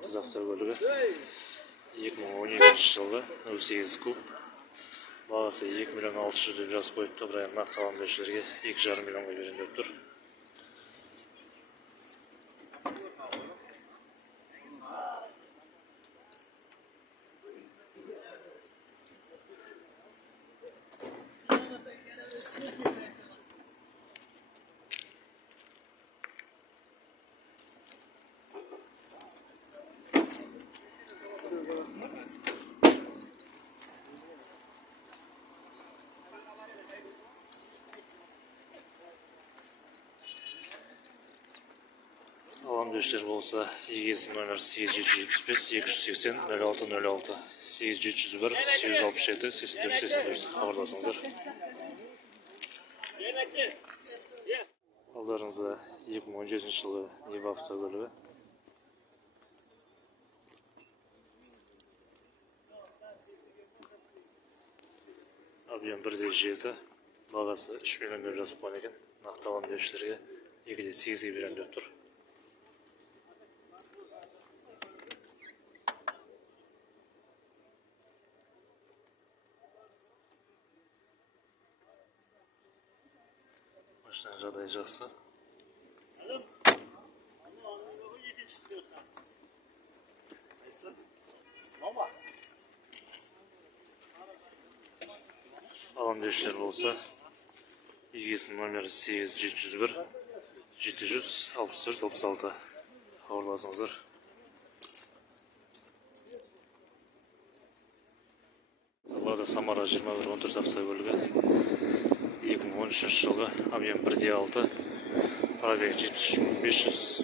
30 автокөлігі 2012 жылғы 08 куб. Бағасы 2 миллион 600 деп жазып қойыпты, бірақ нақтылаған берушілерге 2,5 миллионға берем деп тұр. Алам берушілер болса, егесі номер 8775 280 0606 8701 867 84 хабарласыңыздар. Алдарыңызда 2017 жылғы Нива автокөлігі. Объем 1,7, бағасы 3 миллион деп жазып қойған екен. Нақтылаған берушілерге 2,8-ге берем деп тұр. Машинаның жағдайы жақсы. Алам берушілер болса, егесінің номері 8701 764 66 хабарласыңыздар. Лада Самара 2114 автокөлігі 2013 жылғы, объем 1,6, пробег 73500,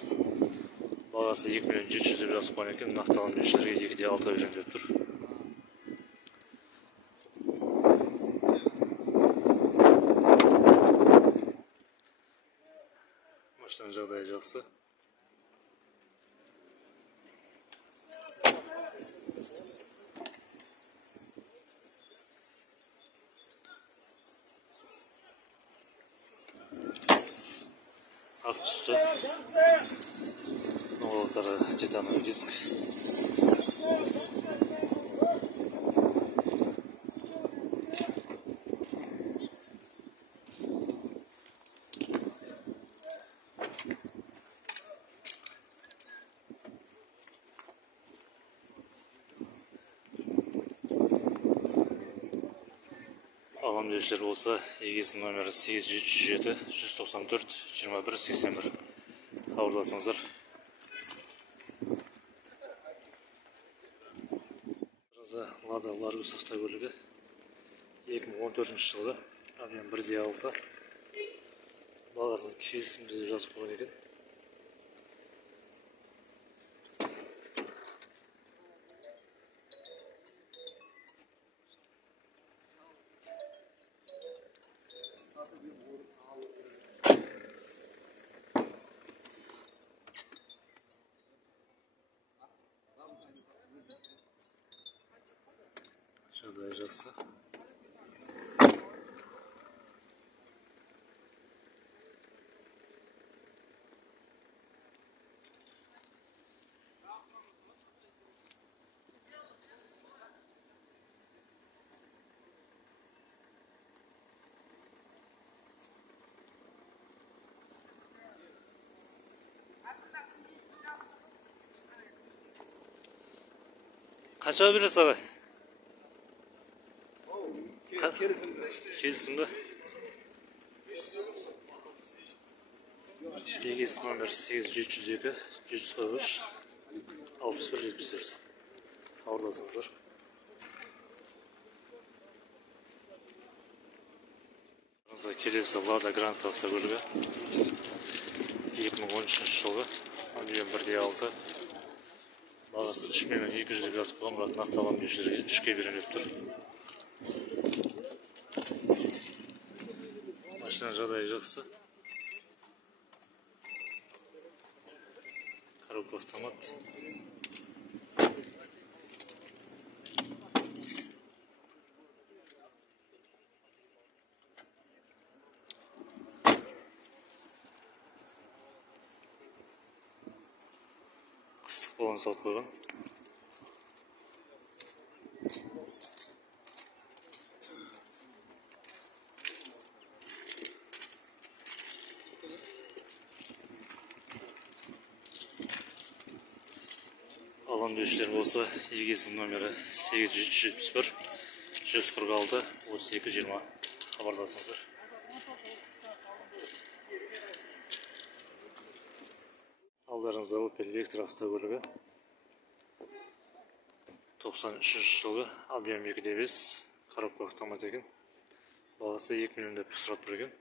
бағасы 2 миллион 700 деп жазып қойған екен. Нақтылаған берушілерге 2,6-ға берем деп тұр. Машинаның жағдайы жақсы. Ақ түсті. Оңғалықтары титановый диск. Алам берушілер болса, егесінің номері 8707 194 21 81 хабарласыңыздар. Лада Ларгус автокөлігі 2014 жылғы, объем 1,6, бағасын келісімді деп жазып қойған екен. Жағдайы жақсы. Қаншаға бересіз ағай? Келісім бе? Егесі номер 8702 743 61 74 хабарласыңыздар. Келесі Лада Грант автокөлігі 2013 жылғы, объем 1,6, бағасы 3 миллион 200 деп жазып қойған, бірақ нақтылаған берушілерге 3-ке берем деп тұр. Машинаның жағдайы жақсы. Коробка автомат. Қыстық болған салон салып қойған. Алған деушілер болса, егесінің номері 8371 146 32 20 хабарласыңыздар. Алдарыңызда Opel Vectra автокөлігі 93 жылғы, объем 2.5, коробка автомат екен. Бағасы 2 миллион деп сұрап тұр екен.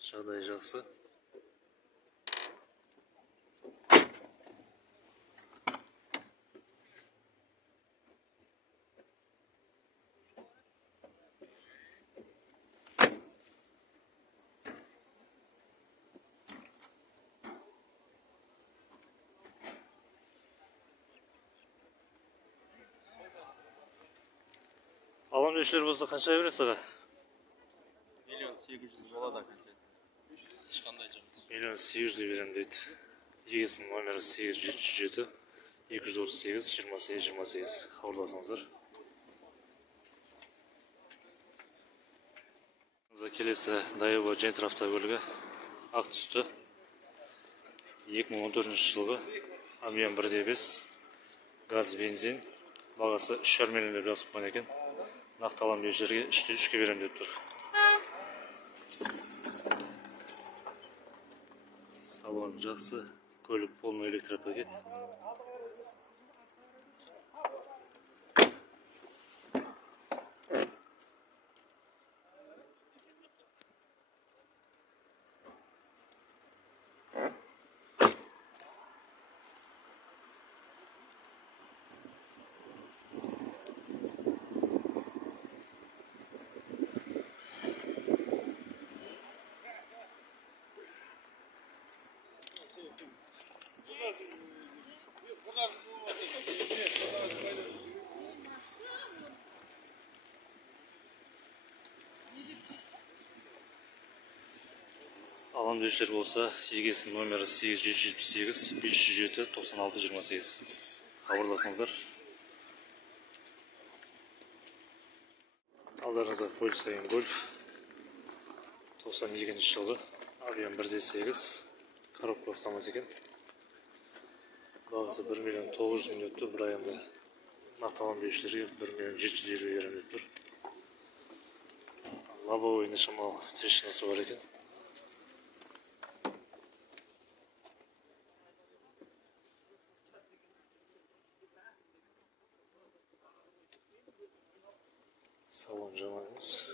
Жағдайы жақсы. Алам деушілер болса қанша бересіз аға? 1.800.000 болады қанша. Ешқандай жұмыс. 1.800.000 берем дейді. Егесінің номері 8707 238 28 28 хабарласыңыздар. Келесі Daewoo Gentra автокөлігі ақ түсті. 2014 жылғы, объем 1.5, газ, бензин. Бағасы 3,5 миллион деп жазып қойған екен. Нақты алам деушілерге 3-3-ке берем деп тұр. Салон жақсы, көлік полный электропакет. Алам деушілер болса, егесінің номері 8778 507 96 28 хабарласыңыздар. Алдарыңызда Volkswagen Golf 92 жылғы, объем 1.8, коробка автомат екен. Бағасы 1 миллион 900 деп тұр, бір айында нақты алам деушілерге 1 миллион 750 берем деп тұр. Лобовойный шамал трещинасы бар екен. Салон жаман емес.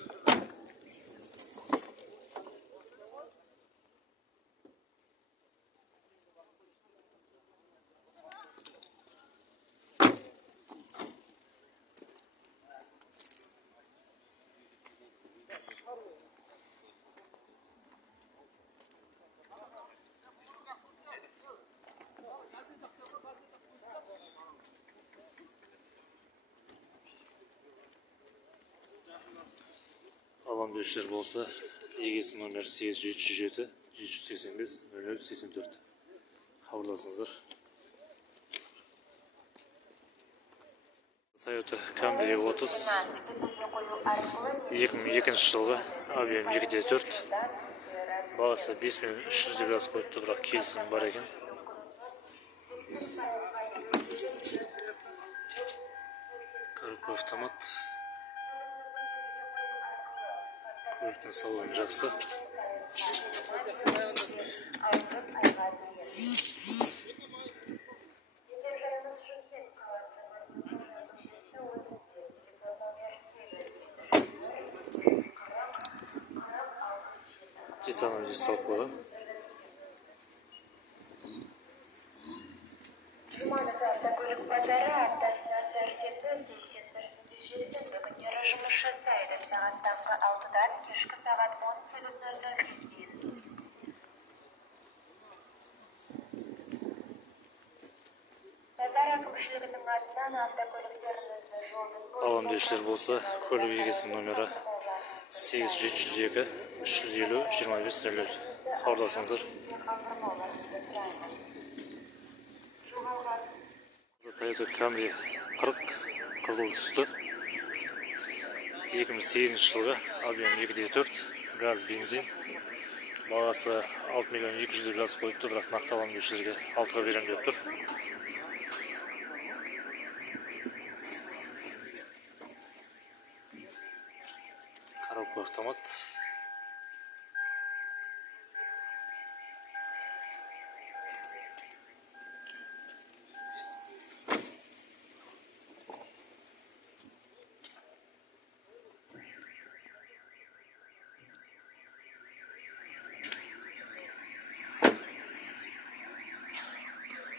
Алам деушілер болса, егесінің номері 8707 785 00 84 хабарласыңыздар. Toyota Camry 30 2002 жылғы, объем 2.4, бағасы 5 миллион 300 деп жазып қойыпты, бірақ келісім бар екен. Коробка автомат. Көліктің салоны жақсы. Титаном здесь салып қойған. Жұманов автокөлік базары аптасына сәрсенбі, сейсенбі, жексенбі күндері жұмыс жасайды. Сағат таңғы 6-дан кешкі сағат 18:00-ге дейін. Базар әкімшілігінің атынан автокөліктеріңізді жолдың Алам деушілер болса, көлік егесінің номері 8702 350 2500 хабарласыңыздар. Toyota Camry 40 қызыл түсті. 2008 жылғы, объем 2.4, газ, бензин. Бағасы 6 миллион 200 деп жазып қойыпты, бірақ нақты алаңдеушілерге 6-ға берем деп тұр. Коробка автомат.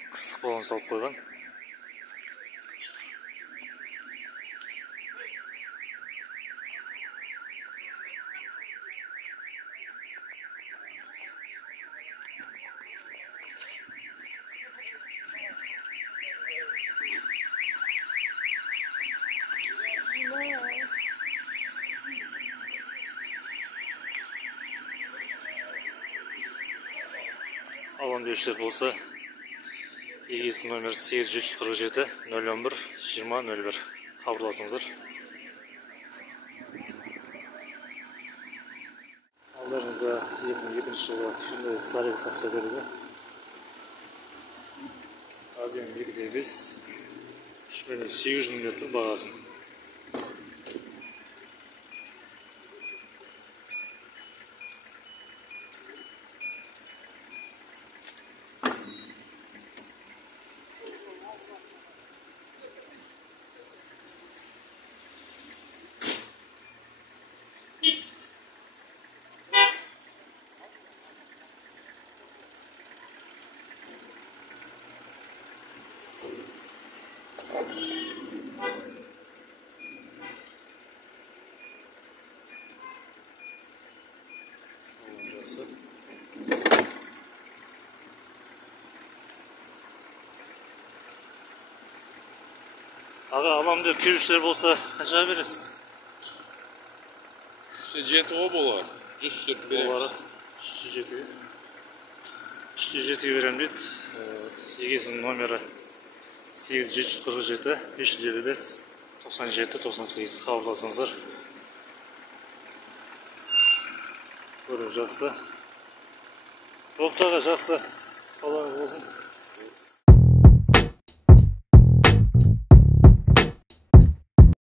Қысық балон салып қойған. Алаңдеушілер болса, егесі номер 8347 011 2001 хабарласыңыздар. Алдарыңызда 2002 жылғы Hyundai Starex автокөлігі. Объем 2.5, 3 миллион 800 мың деп тұр бағасын. Аға, алам деп келушілер болса, қаншаға бересіз? 7-ға болар. 100 береміз. 307-ге берем дейді. Егесінің номері 8747 555 97 98 хабарласыңыздар. Көріп жақсы. Топтаға жақсы. Салаңыз болсын.